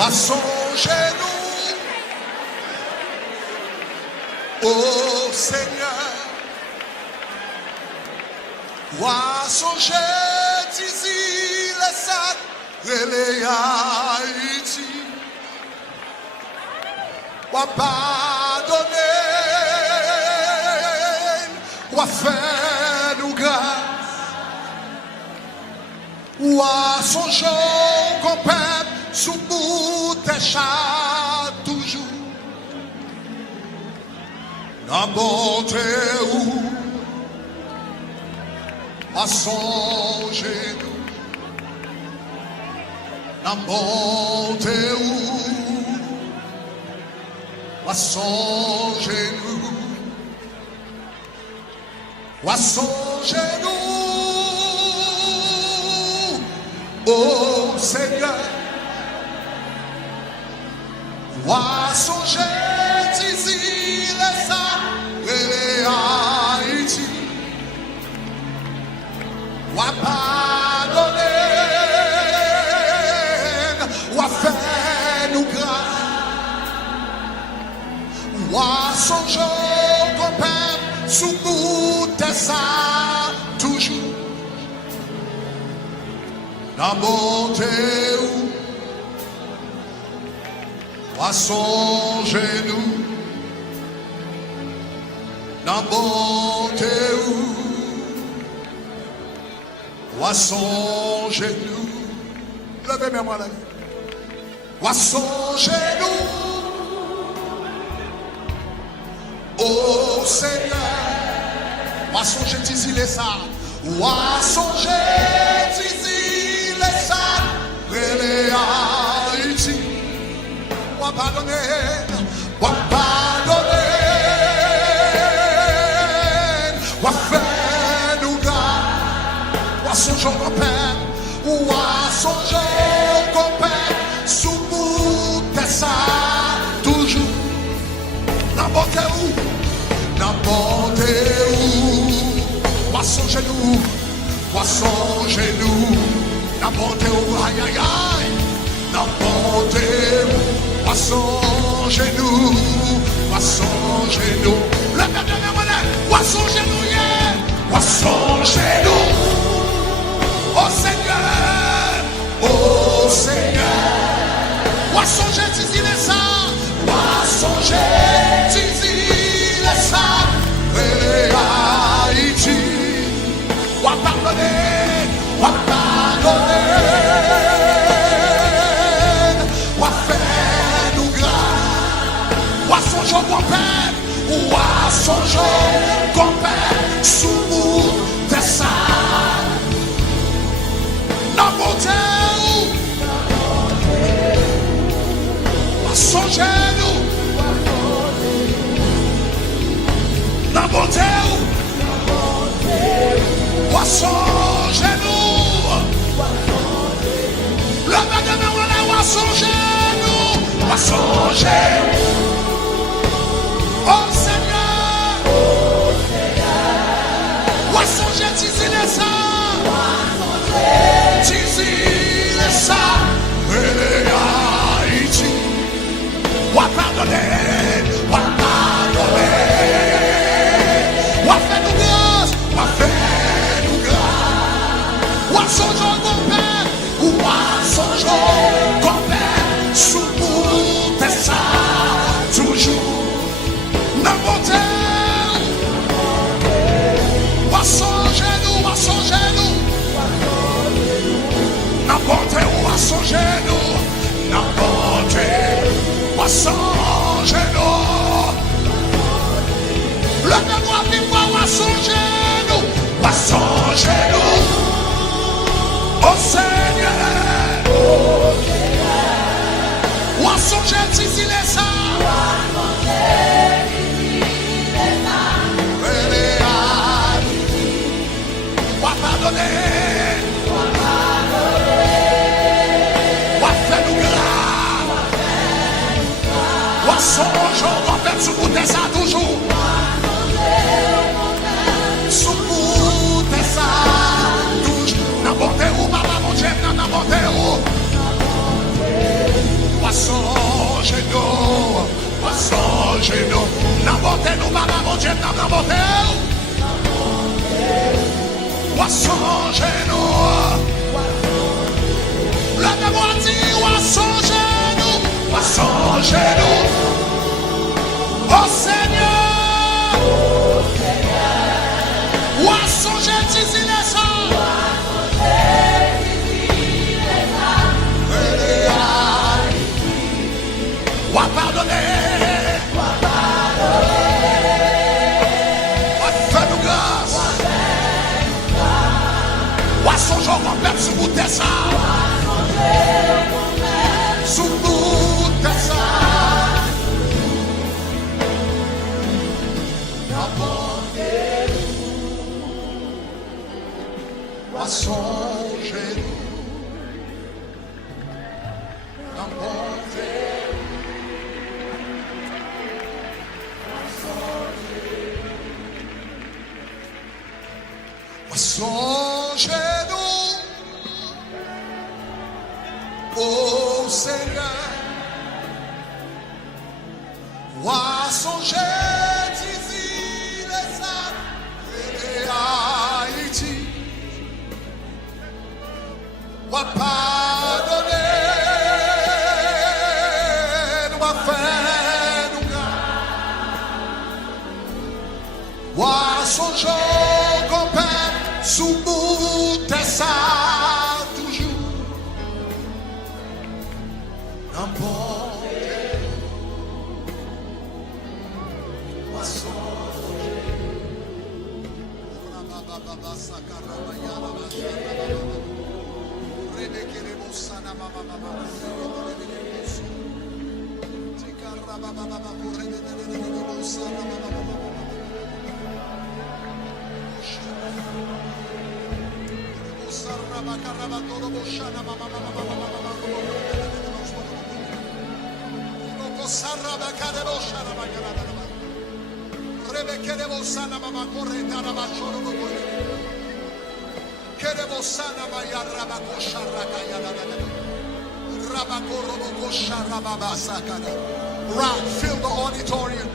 à songer nous, ô Seigneur, à songer d'ici les sacs et les Haïti, à pardonner, à faire nous grâce, à songer qu'on perd sous bout des chats toujours, la bonté ou à songer nous, la bonté ou à songer nous, à songer nous, ô Seigneur, à songer d'ici les sacs et les Haïti, à pardonner, à faire nous grâce, à songer qu'on perd sous bout de ça toujours, la bonté à songer nous, la bonté à songer nous, levez mes mains là, à songer nous, ô Seigneur, à songer d'ici les sacs, à songer d'ici les sacs, et les Haïti, à pardonner, à pardonner, à faire nous grâce, à songer qu'on perd, ou à songer qu'on perd, sous bout de ça, toujours, la bonté ou, la bonté ou, à songer nous, à songer nous, la bonté ou, aïe aïe aïe, la bonté ou, à songer nous, à songer nous, le peuple de monnaie, à songer nous, yeah, à songer nous, oh Seigneur, oh Seigneur, à songer d'ici les sacs, à songer d'ici les sacs, et les Haïti, à pardonner, à pardonner, à faire nous grâce, à songer qu'on perd, ou à songer qu'on perd, sous bout de ça, la bonté, à songer nous, la bonté, à songer nous, le peuple de monnaie, à songer nous, à songer, oh Seigneur, à songer d'ici les sacs, d'ici les sacs, et les Haïti, à pardonner, à pardonner, à faire nous grâce, à faire nous grâce, à songer qu'on perd, ou à songer qu'on perd, sous bout de ça, toujours, la bonté, à songer nous, à songer nous, la bonté, à songer nous, la bonté, à songer nous, le mémoire vivant, à songer nous, à songer nous, oh Seigneur, à songer d'ici les sacs, et les Haïti, à pardonner, à faire nous grâce, à songer qu'on perd sous bout de ça toujours, Dieu n'a pas monté. Poisson genou. La mémoire dit poisson genou. Poisson genou. Oh Seigneur. Poisson genou, dis les ça. Ou pardonner. Son jour complète sous bout de ça. Sous bout de ça. Poisson genou. Dans mon poisson genou. Oh Seigneur, poisson genou, les âmes et Haïti, wa pardonner, wa faire nous grâce, poisson genou, compère, sous bout de ça. Right, fill the auditorium.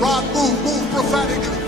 Rod, move prophetically.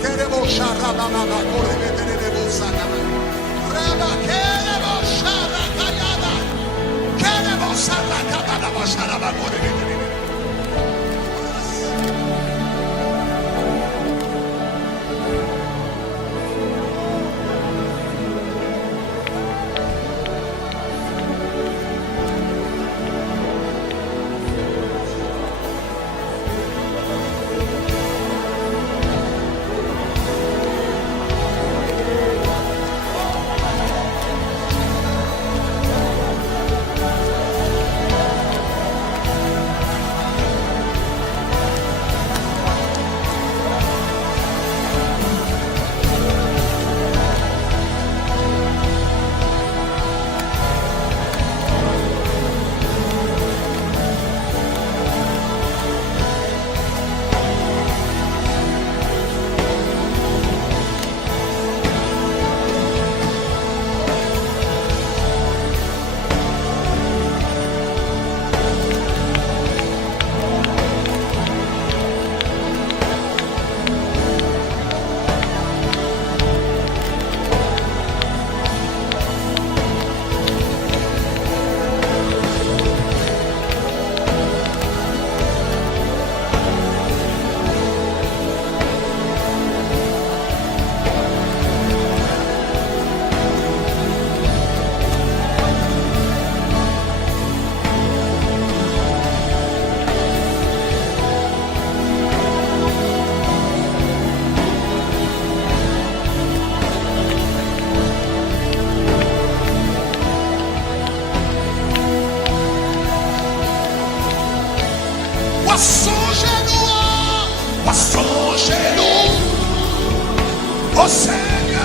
Oh Seigneur,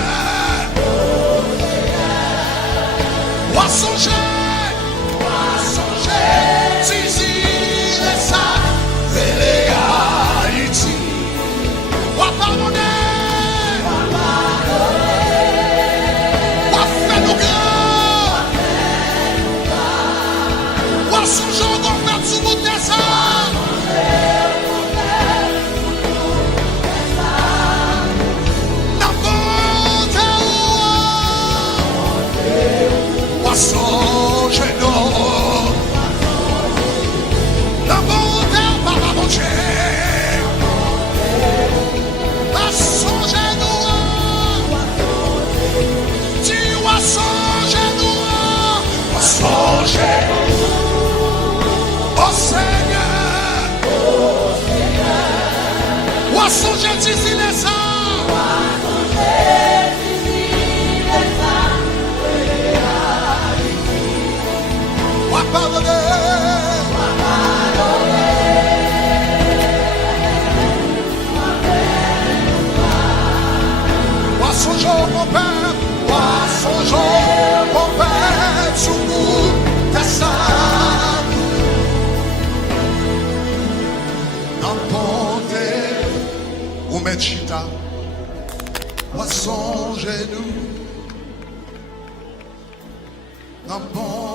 songer, Tizi, les sacs, et les Haïti, pardonner, songer d'ici les âmes. Wa pardonner. Wa songer mon père. Wa songer mon père. Sous nous ta salle. N'emporte ou metchita. Wa songer nous. N'emporte.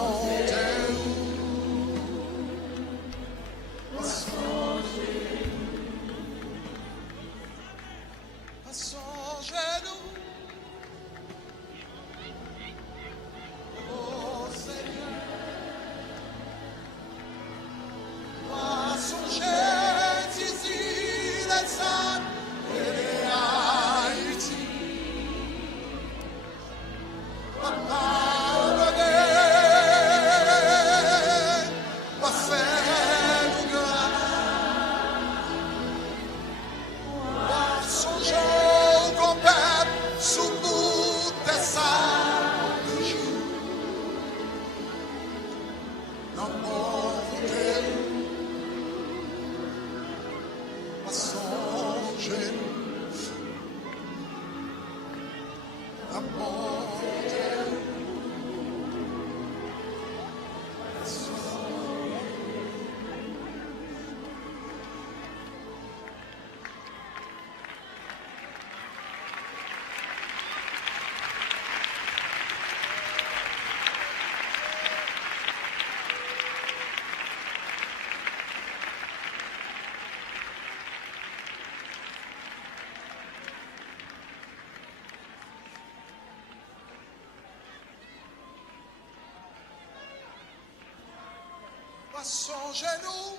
Songez-nous,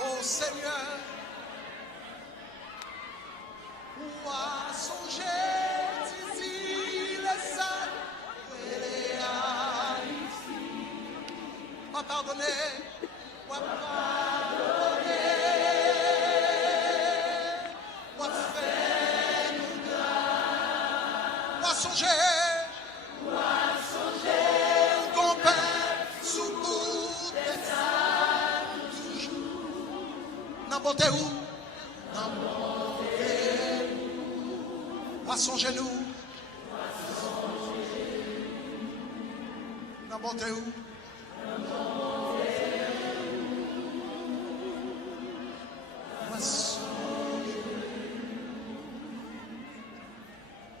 ô Seigneur, ou à songer d'ici les âmes et les Haïti. Pas pardonner, pas pardonner, pas faire nous grâce, pas songer. N'emportez où? N'emportez où? N'emportez où?